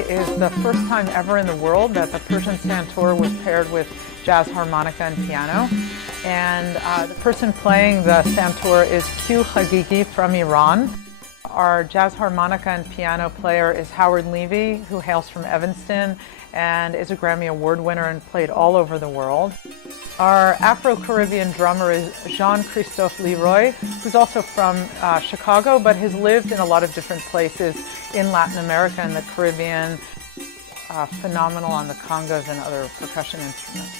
is the first time ever in the world that the Persian santur was paired with jazz harmonica and piano. And the person playing the santur is Q Hagigi from Iran. Our jazz harmonica and piano player is Howard Levy, who hails from Evanston and is a Grammy Award winner and played all over the world. Our Afro-Caribbean drummer is Jean-Christophe Leroy, who's also from Chicago, but has lived in a lot of different places in Latin America and the Caribbean. Phenomenal on the congas and other percussion instruments.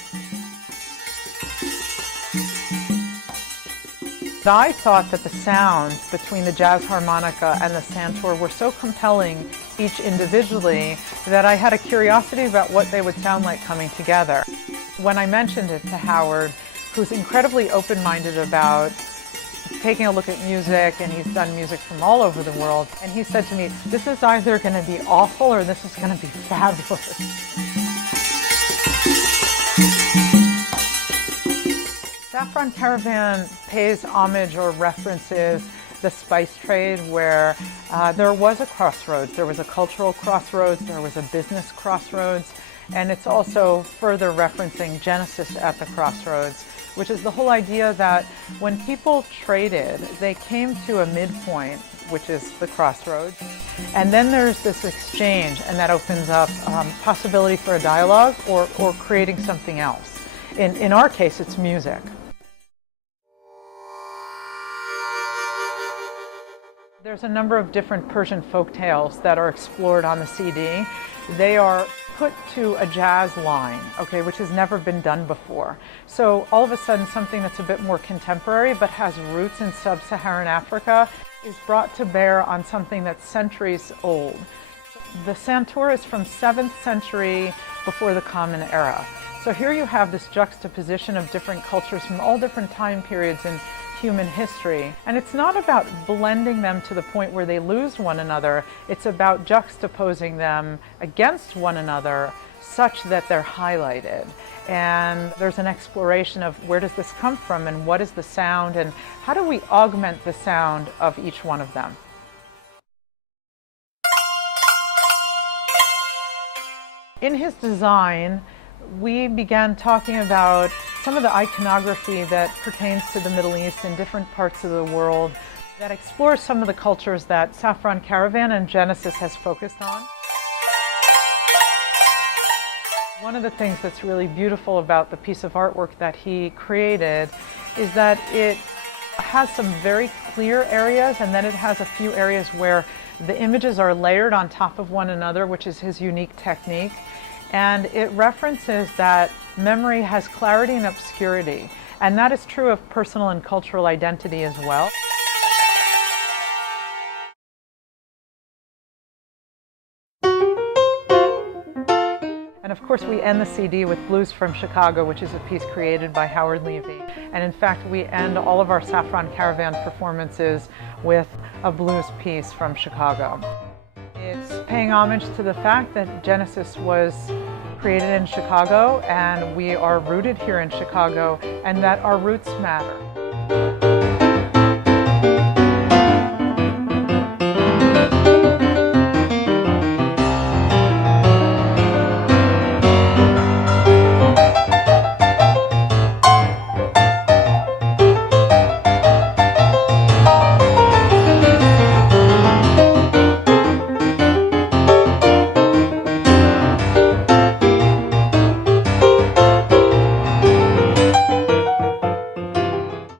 I thought that the sounds between the jazz harmonica and the santur were so compelling, each individually, that I had a curiosity about what they would sound like coming together. When I mentioned it to Howard, who's incredibly open-minded about taking a look at music, and he's done music from all over the world, and he said to me, this is either going to be awful or this is going to be fabulous. Saffron Caravan pays homage or references the spice trade, where there was a crossroads. There was a cultural crossroads, there was a business crossroads, and it's also further referencing Genesis at the crossroads, which is the whole idea that when people traded, they came to a midpoint, which is the crossroads, and then there's this exchange, and that opens up possibility for a dialogue or creating something else. In our case, it's music. There's a number of different Persian folk tales that are explored on the CD. They are put to a jazz line, okay, which has never been done before. So all of a sudden something that's a bit more contemporary but has roots in sub-Saharan Africa is brought to bear on something that's centuries old. The santur is from 7th century before the Common Era. So here you have this juxtaposition of different cultures from all different time periods in human history. And it's not about blending them to the point where they lose one another. It's about juxtaposing them against one another such that they're highlighted. And there's an exploration of where does this come from and what is the sound and how do we augment the sound of each one of them. In his design, we began talking about some of the iconography that pertains to the Middle East in different parts of the world that explores some of the cultures that Saffron Caravan and Genesis has focused on. One of the things that's really beautiful about the piece of artwork that he created is that it has some very clear areas, and then it has a few areas where the images are layered on top of one another, which is his unique technique. And it references that memory has clarity and obscurity, and that is true of personal and cultural identity as well. And of course we end the CD with Blues from Chicago, which is a piece created by Howard Levy. And in fact we end all of our Saffron Caravan performances with a blues piece from Chicago. It's paying homage to the fact that Genesis was created in Chicago and we are rooted here in Chicago, and that our roots matter.